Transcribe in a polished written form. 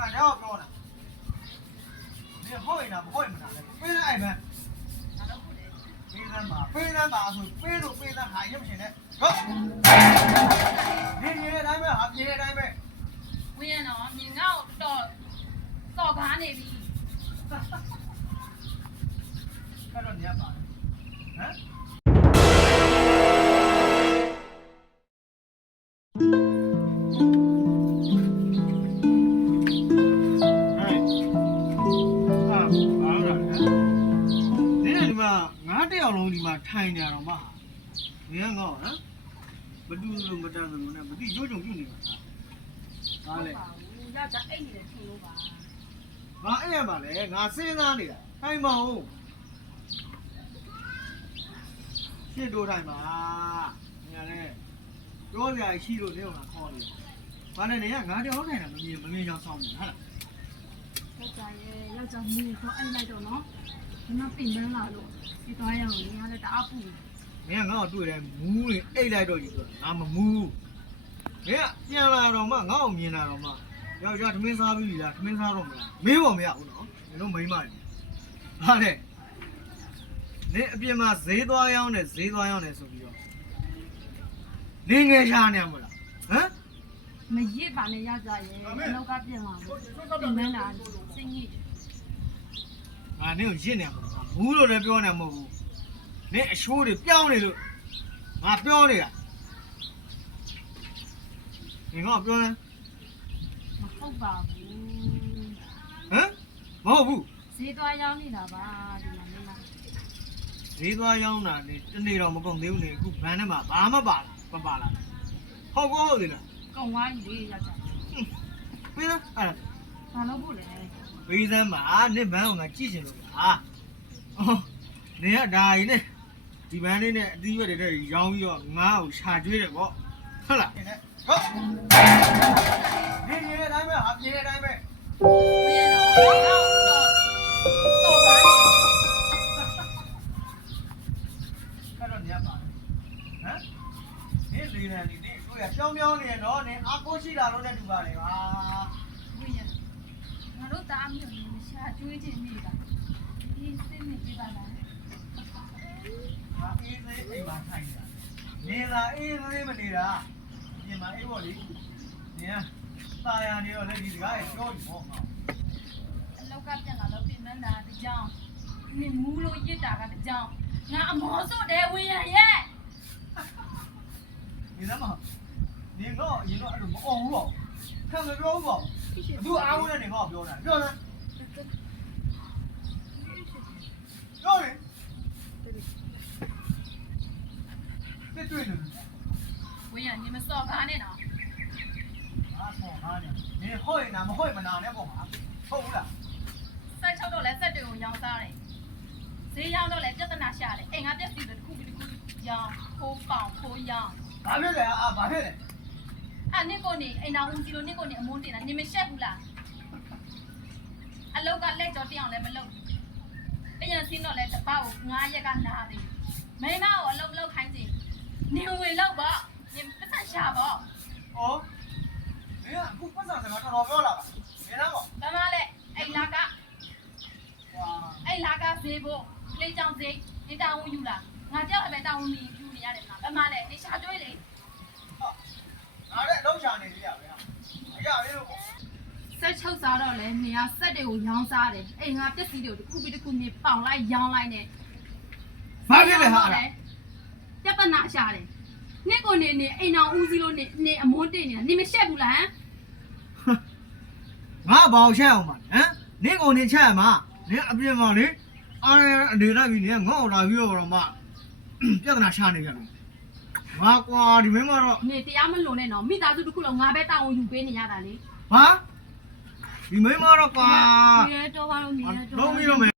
မှန်တော့ပြောတာဒီဟိုရင်တော့မဟုတ်မှန်တာလေပေးလိုက်မယ်ပေးစမ်းပါဆိုပေးလို့ပေးစမ်းဟာရုပ်ရှင်နဲ့ဟုတ်ဒီရဲ့တိုင်းပဲဟာပြေရဲ့တိုင်းပဲ ဝင်းရနော်မြင်ငေါ့တော့စော်ကားနေပြီ အဲ့တော့ညက်ပါဟမ်ငါးတယောက်လုံးဒီမှာထိုင်ကြတော့မှမင်းကောဟမ်မတူလို့မတန်လို့နဲ့မတိကြိုးကြုံပြုတ်နေတာဟာလေ ယောက်ျားအိတ်နေတယ်ထင်လို့ပါ ငါအဲ့ရပါလေငါစဉ်းစားနေတာထိုင်မအောင်ရှစ်တိုးထိုင်ပါငါလည်းပြောစရာရှိလို့နေအောင်ခေါ်နေဘာနဲ့နေကငါတယောက်ထိုင်တာမမြင်ချောင်းဆောင်းနေဟာလား ယောက်ျားရဲ့ယောက်ျားမင်းတော့အိတ်လိုက်တော့နော်ဒီမှာပြင်ပန်းလာလို့ဒီသွားရအောင်လေငါလည်းတအားပူ မင်းကငါ့ကိုတွေ့တယ်မူးနေအိတ်လိုက်တော့ယူဆိုတာငါမမူးမင်းကပြန်လာတော့မှငါ့ကိုမြင်လာတော့မှယောက်ျားသမင်းစားပြီးလားသမင်းစားတော့မလားမေးဖို့မရဘူးနော်မင်းတို့မိန်းမတွေဟာလေနေအပြင်မှာဈေးသွားရောင်းတယ်ဆိုပြီးတော့နေငယ်ရှာနေမှာလားဟမ် မရစ်ပါနဲ့ယောက်ျားရဲ့အနောက်ကပြင်လာလို့ပြင်ပန်းလာစင်ကြီး ငါနေကိုရစ်နေမှာမူးလို့လည်းပြောနေမှာမဟုတ်ဘူးနေအရှိုးတွေပြောင်းနေလို့ငါပြောနေတာနေငါပြောနေ မဟုတ်ပါဘူး ဟမ်မဟုတ်ဘူး ဈေးသွားရောက်နေတာပါဒီမှာမင်းလား ဈေးသွားရောင်းတာနေတနေ့တော့မကုန်သေးဘူးနေအခုဘန်းထဲမှာဘာမှပါလားဟုတ်ကောဟုတ်သေးလား ကုံဝိုင်းလေးယောက်ျား ပေးလားအဲ့ဒါ ဘာလို့ဖို့လဲ ပေးစမ်းပါနေဘန်းကငါကြည့်ချင်လို့လားအော်နေကဒါကြီးနဲ့ဒီဘန်းလေးနဲ့အသီးရွက်တွေရောင်းပြီးတော့ငါ့ကိုရှာကျွေးတယ်ပေါ့ဟုတ်လားဟုတ်ဒီရဲ့တိုင်းပဲဟာပြေရဲ့တိုင်းပဲ ဝင်းရနော်တော့စော်ကားနေ အဲ့တော့ညပါဟမ်နေလေးနေနေတွေ့ရပြောင်းနေရတော့နေအကိုရှိတာလို့နဲ့တူပါလေပါ ဝင်းရငါတို့တားမျိုးရှာကျွေးခြင်းနေတာဒီစင်းနေပြပါလား ငါအေးသေးအိမ်မှာထိုင်နေတာနေလာအေးသေးမနေတာပြင်မှာအေးပေါ့လေနေตาရနေတော့လေဒီစကားကြီးပြောပြီပေါ့ငါ အလောက်ကပြန်လာတော့ပြင်မန်းတာတကြောင်နင်မူးလို့ရစ်တာကတကြောင်ငါအမောစို့တယ်ဝင်းရရဲ့ နေသမားနေတော့ရင်တော့အဲ့လိုမအောင်ဘူးပေါ့ခံမပြောဘူးပေါ့သူအားဝနဲ့နေတော့ပြောတာပြောလားပြောလေတွေ့နေ ဝင်းရနင်မစော်ကားနဲ့နော် အားဆောဟာနေဟိုရင်နာမဟိုရင်မနာနဲ့ပေါ့ဟာဟုတ်ဘူးလား ဆက်ချုပ်တော့လဲဆက်တွေကိုရောင်းစားတယ်ဈေးရောင်းတော့လဲပြဿနာရှာတယ်အိမ်ကပြက်စီတစ်ခုပြီးတစ်ခုရောင်းခိုးပေါင်ခိုးရောင်း ဘာဖြစ်လဲအာဘာဖြစ်လဲ အဲ့နင့်ကိုနေအိမ်တော်ဦးစီလို့နင့်ကိုနေအမုန်းတင်တာနင်မရှက်ဘူးလားအလောက်ကလက်ကြောတင်အောင်လည်းမလုပ်ဘူးပြန်စင်းတော့လဲတပောက်9ရက်ကနားသေးမိမကိုအလုပ်လုပ်ခိုင်းစီနင်ဝင်လောက်ပေါ့နင်ပတ်သက်ရှာပေါ့ ဩမင်းကအခုပတ်စံစကားတော်ပြောလာပါနေလားပေါ့ ဘာမှလဲအိမ်လာက ဟာ အိမ်လာကဈေးဖို့ကလေးကြောင့်ဈေးနေတောင်းဝင်ယူလာငါကြောက်လည်းတောင်းဝင်ယူနေရတယ်မှာဘာမှလဲနေရှာတွေးလေ ငါလည်းအလုံးချနေသေးရပဲအရာလေးလို့ပေါ့ ဆက်ချုပ်စားတော့လဲနေကဆက်တွေကိုရောင်းစားတယ်အိမ်ကပြက်စီတွေကိုတစ်ခုပြီးတစ်ခုနေပေါင်လိုက်ရောင်းလိုက်နဲ့ ဘာဖြစ်လဲဟာအဲ့ ပြဿနာရှာတယ်နင့်ကိုနေနေအိမ်တော်ဦးစီးလို့နေအမုန်းတင်နေတာနေမရှက်ဘူးလားဟမ် ငါဘောင်ချက်အောင်ပါဟမ်နင့်ကိုနေချက်ရမှာနင့်အပြင်မှာလေအားရအနေလိုက်ပြီးနေငေါ့လာပြီးတော့မှပြဿနာရှာနေကြတယ်ငါကွာဒီမင်းမတော့ နေတရားမလွန်နဲ့နော်မိသားစုတစ်ခုလုံးငါပဲတောင်းဝန်ယူပေးနေရတာလေ ဟာဒီမင်းမတော့ကွာ ရဲတော့ပါလို့မြင်ရတော့ လုံးပြီးတော့